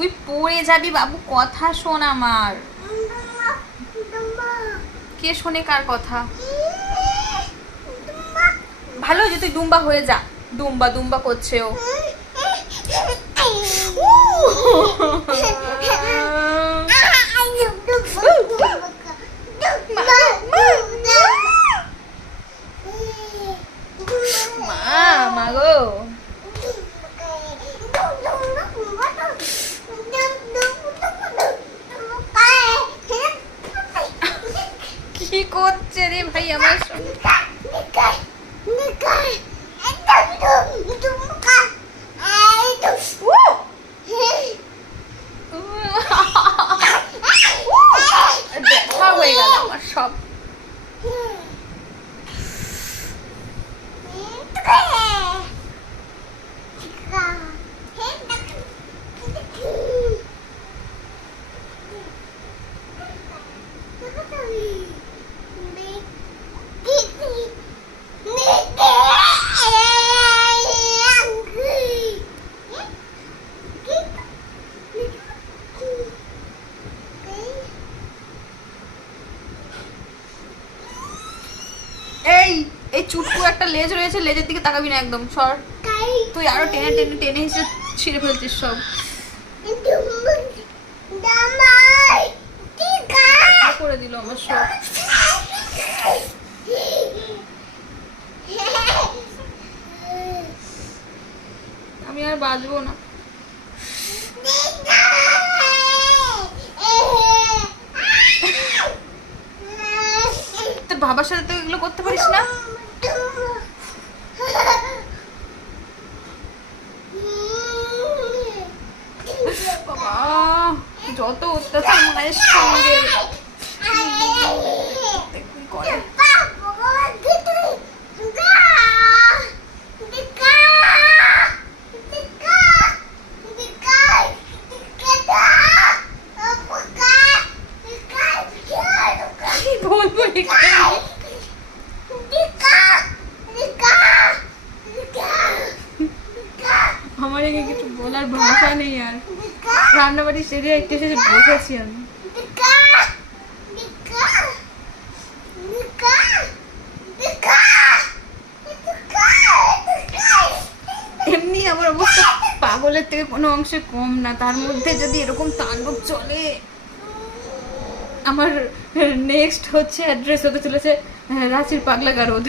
তুই পড়ে যাবি বাবু, কথা শোন আমার। কে শোনে কার কথা? ভালো যে তুই ডুম্বা হয়ে যা। ডুম্বা ডুম্বা করছে ও। মা গো, কি করছে রে ভাই আমার সঙ্গে? ব্যথা হয়ে গেল আমার সব। এই এই চুটকু একটা লেজ রয়েছে, লেজের দিকে তাকাবি না একদম, সর। তুই আরো টেনে টেনে টেনে এসে ছিঁড়ে ফেলছিস সব। করে দিল আমার সব। আমি আর বাঁচবো না। তোর বাবার সাথে তো এগুলো করতে পারিস না? বাবা, যত অত্যাচার মায়ের সঙ্গে করে। আমার একে কিছু বলার ভাষা নেই আর। রান্নাবাড়ি সেরে একটু এসে বসেছি আমি। এমনি আমার অবস্থা পাগলের থেকে কোনো অংশে কম না, তার মধ্যে যদি এরকম তাণ্ডব চলে। আমার নেক্সট হচ্ছে অ্যাড্রেস হতে চলেছে রাঁচির পাগলা গারদ।